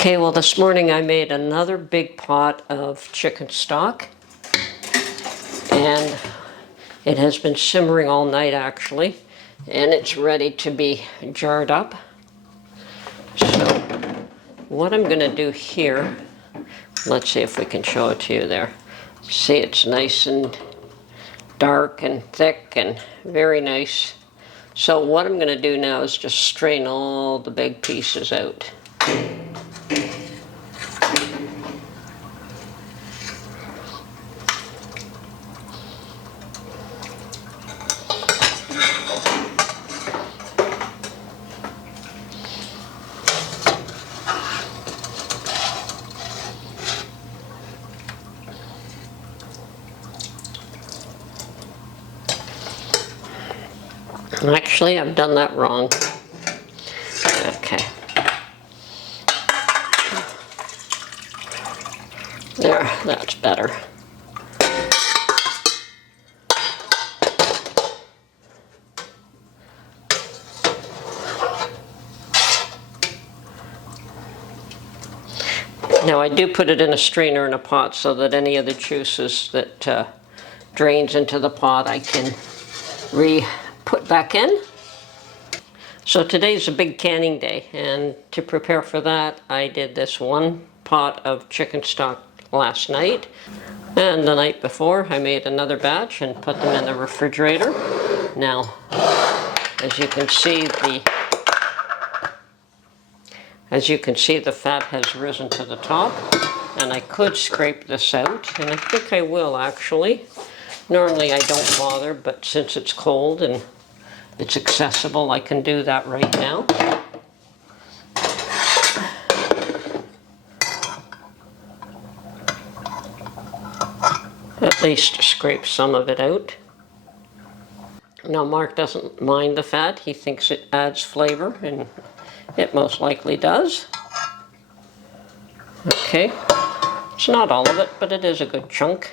Okay, well this morning I made another big pot of chicken stock, and it has been simmering all night actually, and it's ready to be jarred up. So what I'm going to do here, let's see if we can show it to you there. See, it's nice and dark and thick and very nice. So what I'm going to do now is just strain all the big pieces out. Actually, I've done that wrong. Okay. There, that's better. Now I do put it in a strainer in a pot so that any of the juices that drains into the pot I can put back in. So today's a big canning day, and to prepare for that I did this one pot of chicken stock last night, and the night before I made another batch and put them in the refrigerator. Now as you can see the fat has risen to the top, and I could scrape this out, and I think I will actually. Normally I don't bother, but since it's cold and it's accessible, I can do that right now. At least scrape some of it out. Now Mark doesn't mind the fat. He thinks it adds flavor, and it most likely does. Okay, it's not all of it, but it is a good chunk.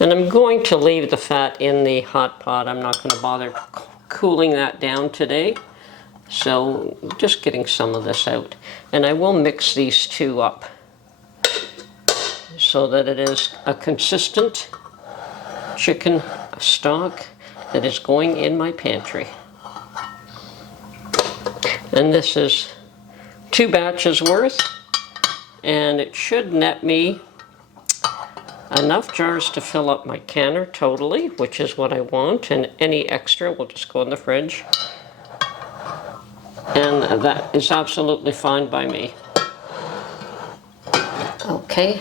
And I'm going to leave the fat in the hot pot. I'm not going to bother cooling that down today. So just getting some of this out. And I will mix these two up so that it is a consistent chicken stock that is going in my pantry. And this is 2 batches worth, and it should net me enough jars to fill up my canner totally, which is what I want, and any extra will just go in the fridge. And that is absolutely fine by me. Okay.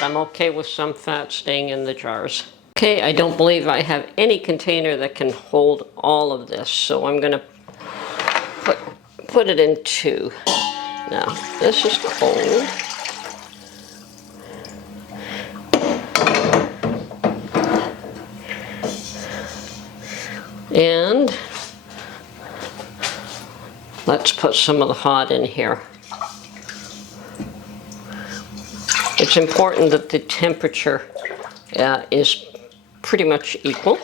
I'm okay with some fat staying in the jars. Okay, I don't believe I have any container that can hold all of this, so I'm going to put it in 2. Now, this is cold. And let's put some of the hot in here. It's important that the temperature is pretty much equal.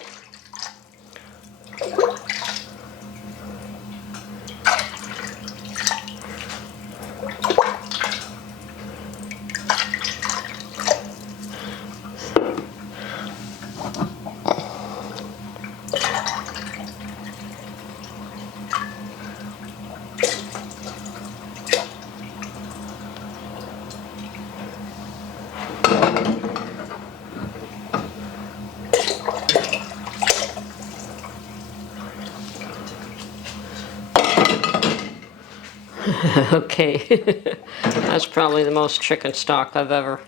Okay, that's probably the most chicken stock I've ever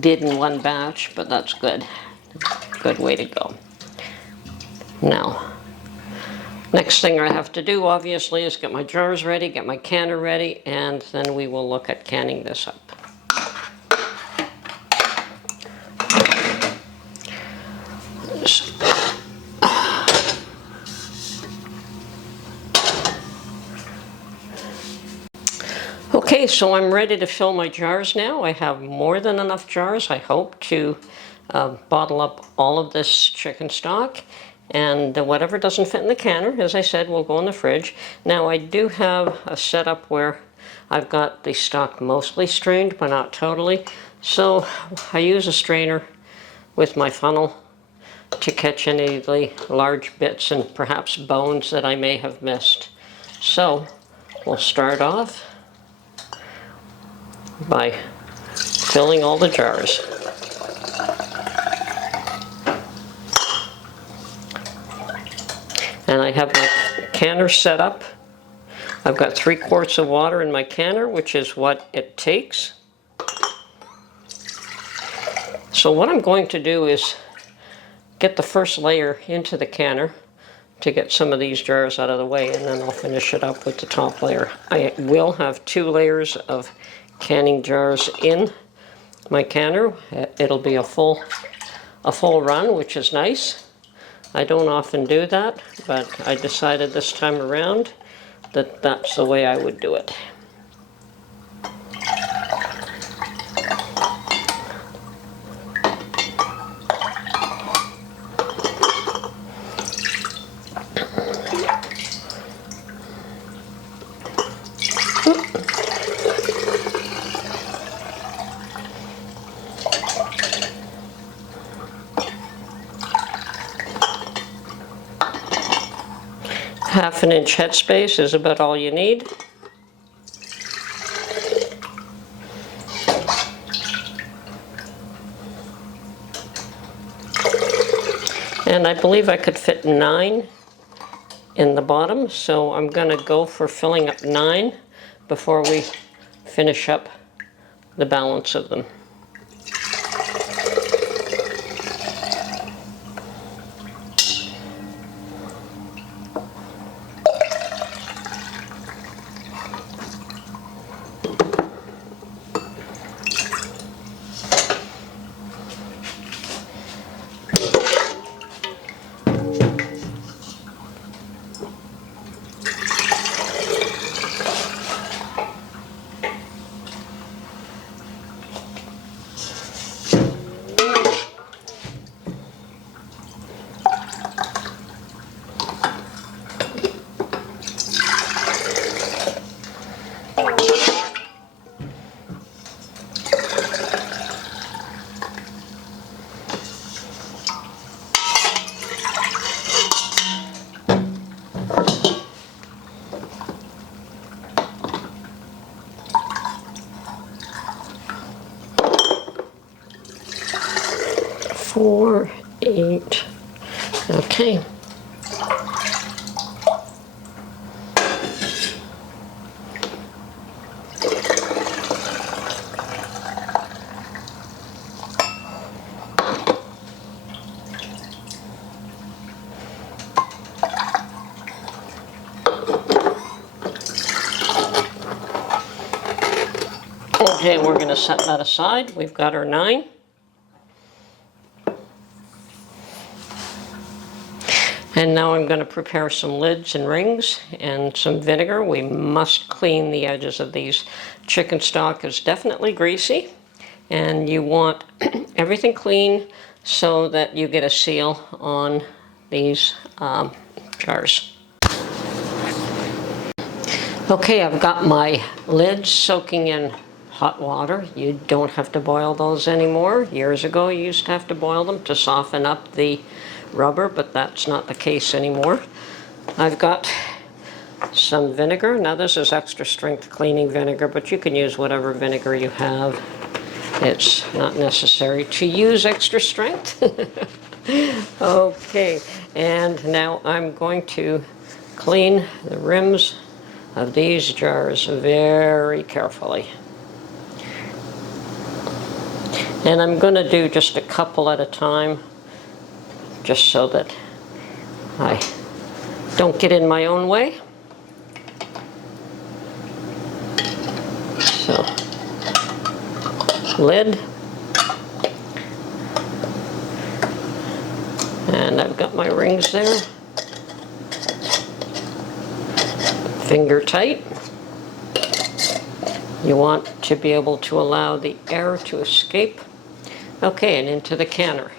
did in one batch, but that's good. Good way to go. Now, next thing I have to do, obviously, is get my jars ready, get my canner ready, and then we will look at canning this up. Okay, so I'm ready to fill my jars now. I have more than enough jars, I hope, to bottle up all of this chicken stock. And whatever doesn't fit in the canner, as I said, will go in the fridge. Now, I do have a setup where I've got the stock mostly strained, but not totally. So I use a strainer with my funnel to catch any of the large bits and perhaps bones that I may have missed. So we'll start off by filling all the jars. And I have my canner set up. I've got 3 quarts of water in my canner, which is what it takes. So what I'm going to do is get the first layer into the canner to get some of these jars out of the way, and then I'll finish it up with the top layer. I will have 2 layers of canning jars in my canner. It'll be a full run, which is nice. I don't often do that, but I decided this time around that that's the way I would do it. Half an inch headspace is about all you need. And I believe I could fit 9 in the bottom, so I'm going to go for filling up 9 before we finish up the balance of them. Four, 8, okay. Okay, we're going to set that aside. We've got our 9. And now I'm going to prepare some lids and rings and some vinegar. We must clean the edges of these. Chicken stock is definitely greasy, and you want everything clean so that you get a seal on these jars. Okay, I've got my lids soaking in hot water. You don't have to boil those anymore. Years ago you used to have to boil them to soften up the rubber, but that's not the case anymore. I've got some vinegar. Now this is extra strength cleaning vinegar, but you can use whatever vinegar you have. It's not necessary to use extra strength. Okay, and now I'm going to clean the rims of these jars very carefully. And I'm going to do just a couple at a time, just so that I don't get in my own way. So, lid. And I've got my rings there. Finger tight. You want to be able to allow the air to escape. Okay, and into the canner.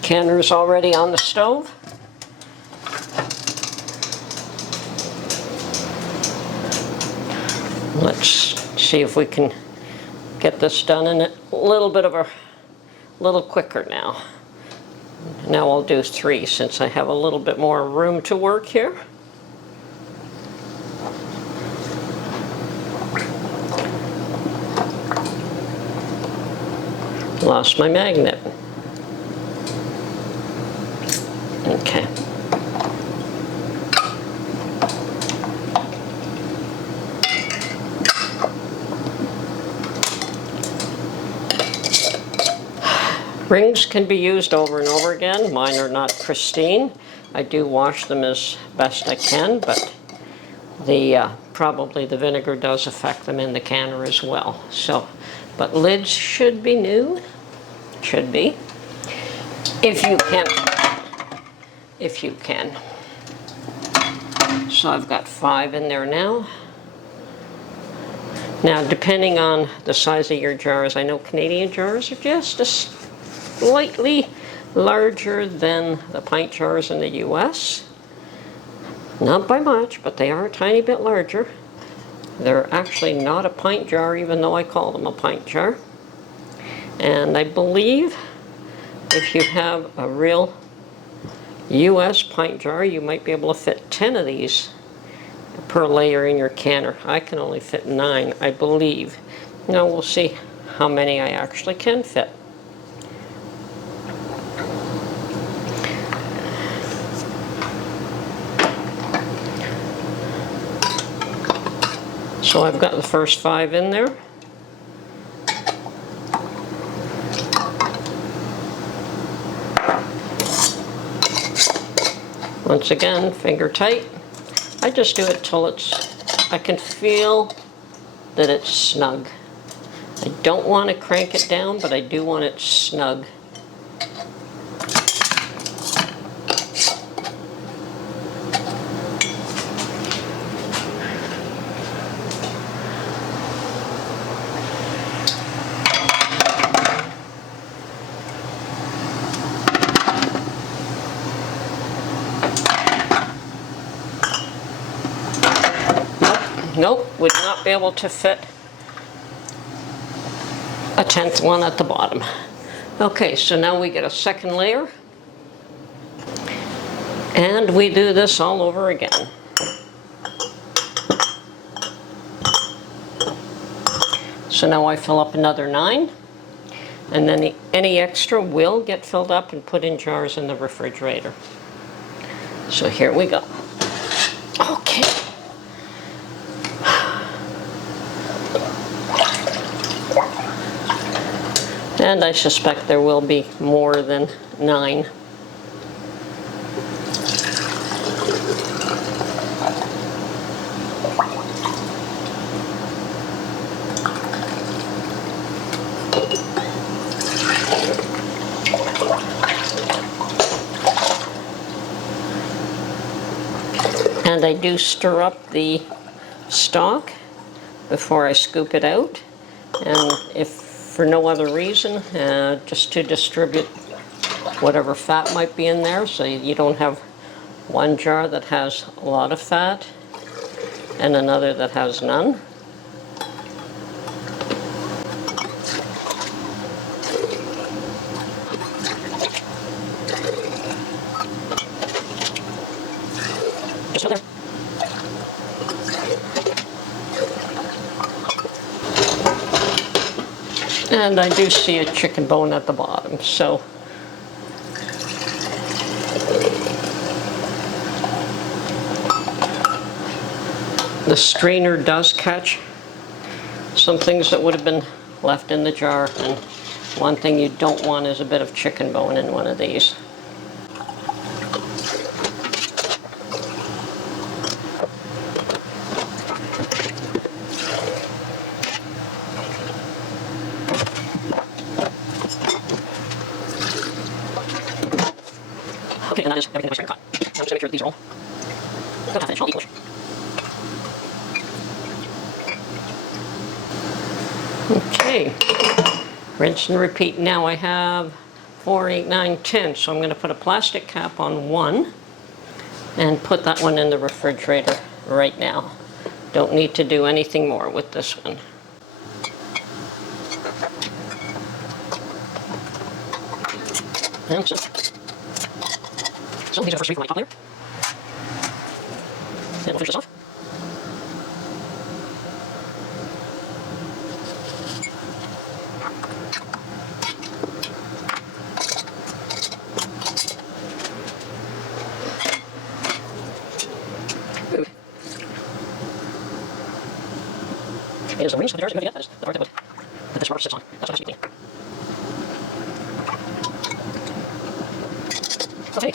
Canner is already on the stove. Let's see if we can get this done in a little quicker now. Now I'll do 3 since I have a little bit more room to work here. Lost my magnet. Okay. Rings can be used over and over again. Mine are not pristine. I do wash them as best I can, but probably the vinegar does affect them in the canner as well. So, but lids should be new. Should be. If you can. If you can. So I've got 5 in there now. Now, depending on the size of your jars, I know Canadian jars are just slightly larger than the pint jars in the US. Not by much, but they are a tiny bit larger. They're actually not a pint jar, even though I call them a pint jar. And I believe if you have a real US pint jar, you might be able to fit 10 of these per layer in your canner. I can only fit 9, I believe. Now we'll see how many I actually can fit. So I've got the first 5 in there. Once again, finger tight. I just do it till I can feel that it's snug. I don't want to crank it down, but I do want it snug. Nope, would not be able to fit a 10th one at the bottom. Okay, so now we get a second layer. And we do this all over again. So now I fill up another 9. And then any extra will get filled up and put in jars in the refrigerator. So here we go. Okay. And I suspect there will be more than 9. And I do stir up the stock before I scoop it out. And if for no other reason, just to distribute whatever fat might be in there, so you don't have one jar that has a lot of fat and another that has none. Just there. And I do see a chicken bone at the bottom, so the strainer does catch some things that would have been left in the jar, and one thing you don't want is a bit of chicken bone in one of these. Okay, and that is everything in my strainer pot. I'm just going to make sure that these are all cut half inch, all equal. Okay, rinse and repeat. Now I have 4, 8, 9, 10, so I'm going to put a plastic cap on one and put that one in the refrigerator right now. Don't need to do anything more with this one. And so these are the first three for my top layer. And we'll finish this off. It is the range of the jars you're going to get. That is the part that this rubber sits on. That's what has to be clean. Okay.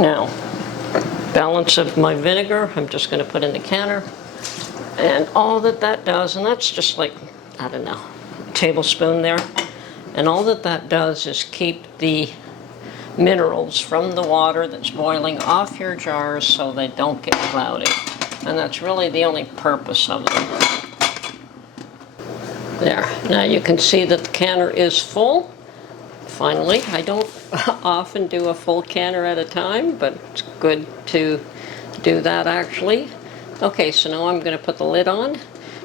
Now, balance of my vinegar, I'm just going to put in the canner. And all that does, and that's just like, I don't know, a tablespoon there. And all that does is keep the minerals from the water that's boiling off your jars so they don't get cloudy. And that's really the only purpose of them. There. Now you can see that the canner is full. Finally, I don't often do a full canner at a time, but it's good to do that actually. Okay, so now I'm going to put the lid on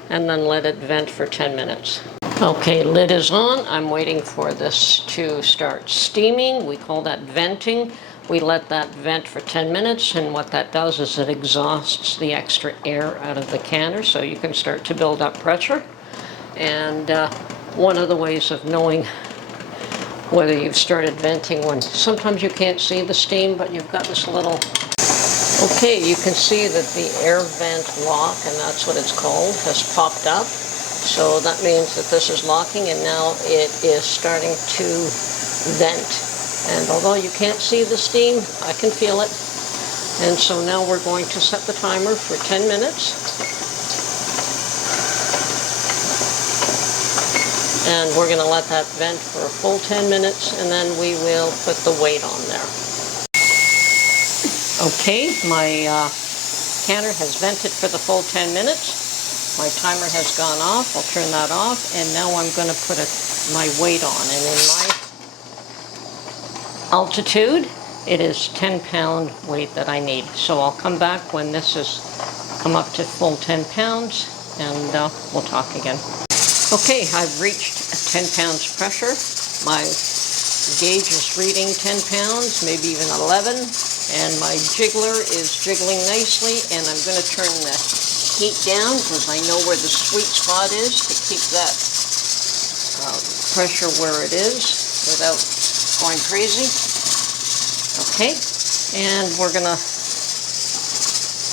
and then let it vent for 10 minutes. Okay, lid is on. I'm waiting for this to start steaming. We call that venting. We let that vent for 10 minutes, and what that does is it exhausts the extra air out of the canner, so you can start to build up pressure. And one of the ways of knowing whether you've started venting, when sometimes you can't see the steam, but you've got this little... Okay, you can see that the air vent lock, and that's what it's called, has popped up. So that means that this is locking, and now it is starting to vent. And although you can't see the steam, I can feel it. And so now we're going to set the timer for 10 minutes. And we're going to let that vent for a full 10 minutes, and then we will put the weight on there. Okay, my canner has vented for the full 10 minutes. My timer has gone off. I'll turn that off, and now I'm going to put my weight on. And in my altitude, it is 10-pound weight that I need. So I'll come back when this has come up to full 10 pounds, and we'll talk again. Okay, I've reached 10 pounds pressure. My gauge is reading 10 pounds, maybe even 11, and my jiggler is jiggling nicely, and I'm going to turn the heat down because I know where the sweet spot is to keep that pressure where it is without going crazy. Okay, and we're gonna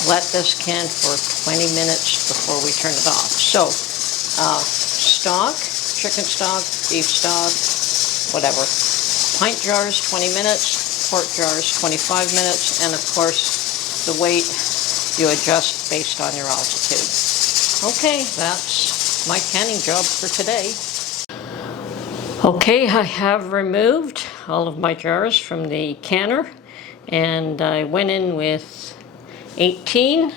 let this can for 20 minutes before we turn it off. So, stock, chicken stock, beef stock, whatever. Pint jars, 20 minutes, quart jars, 25 minutes, and of course, the weight you adjust based on your altitude. Okay, that's my canning job for today. Okay, I have removed all of my jars from the canner, and I went in with 18,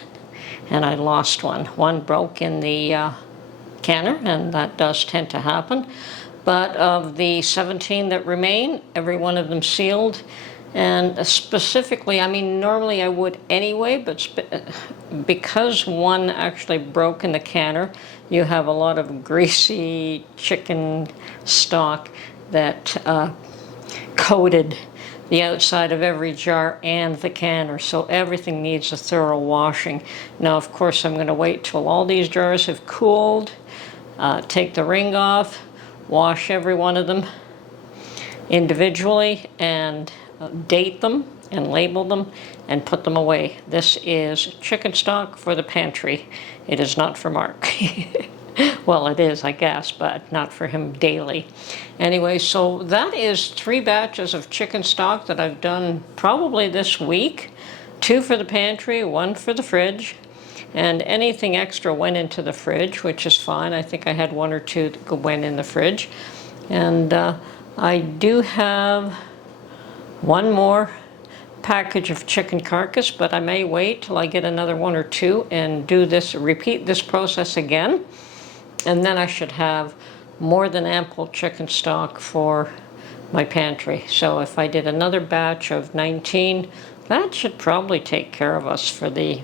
and I lost one. One broke in the canner, and that does tend to happen. But of the 17 that remain, every one of them sealed. And specifically, I mean, normally I would anyway, but because one actually broke in the canner, you have a lot of greasy chicken stock that coated the outside of every jar and the canner, so everything needs a thorough washing. Now, of course, I'm going to wait till all these jars have cooled, take the ring off, wash every one of them individually, and date them and label them and put them away. This is chicken stock for the pantry. It is not for Mark. Well, it is, I guess, but not for him daily. Anyway, so that is 3 batches of chicken stock that I've done probably this week. 2 for the pantry, 1 for the fridge. And anything extra went into the fridge, which is fine. I think I had 1 or 2 that went in the fridge. And I do have 1 more package of chicken carcass, but I may wait till I get another 1 or 2 and do this, repeat this process again. And then I should have more than ample chicken stock for my pantry. So if I did another batch of 19, that should probably take care of us for the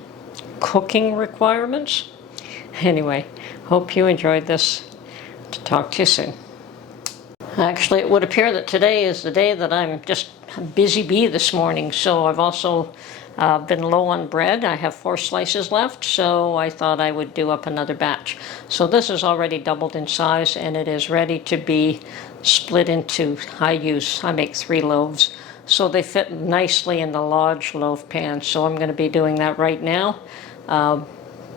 cooking requirements. Anyway, hope you enjoyed this. Talk to you soon. Actually, it would appear that today is the day that I'm just a busy bee this morning, so I've also been low on bread. I have 4 slices left, so I thought I would do up another batch. So this is already doubled in size, and it is ready to be split into, I make 3 loaves, so they fit nicely in the large loaf pan. So I'm going to be doing that right now,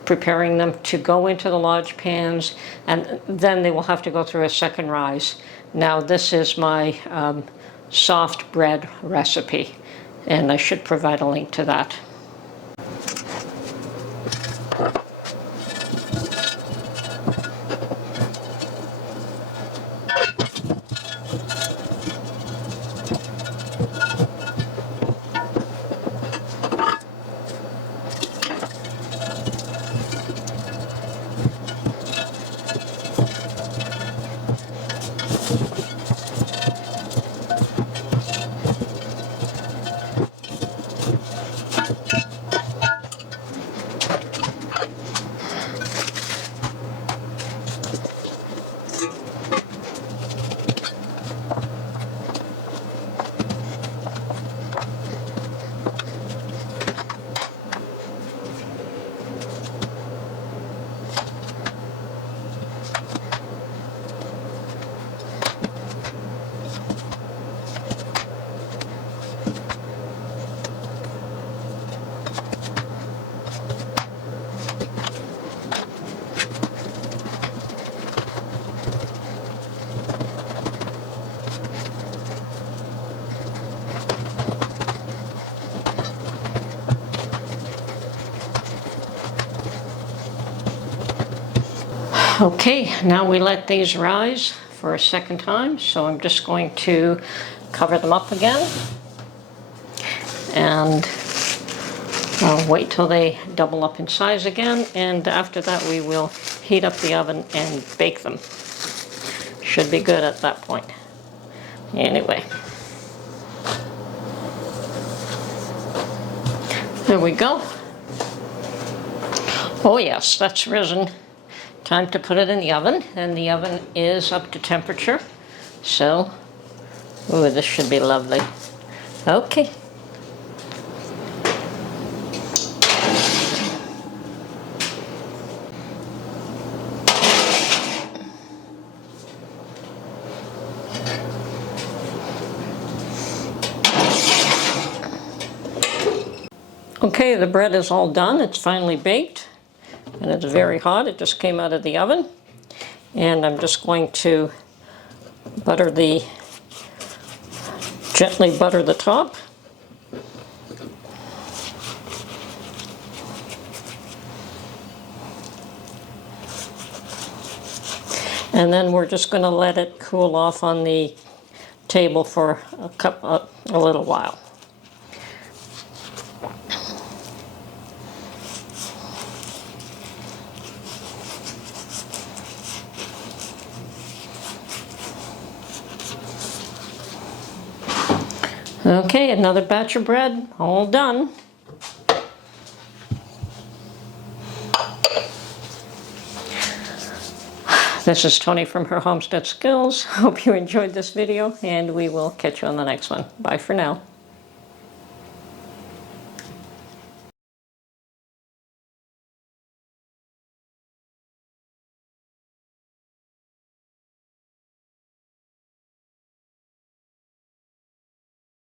preparing them to go into the large pans, and then they will have to go through a second rise. Now this is my soft bread recipe, and I should provide a link to that. Okay, now we let these rise for a second time, so I'm just going to cover them up again, and I'll wait till they double up in size again, and after that we will heat up the oven and bake them. Should be good at that point. Anyway, there we go. Oh yes, that's risen. Time to put it in the oven, and the oven is up to temperature. So, ooh, this should be lovely. Okay. Okay, the bread is all done. It's finally baked. And it's very hot. It just came out of the oven. And I'm just going to gently butter the top. And then we're just going to let it cool off on the table for a little while. Okay, another batch of bread, all done. This is Tony from her Homestead Skills. Hope you enjoyed this video, and we will catch you on the next one. Bye for now.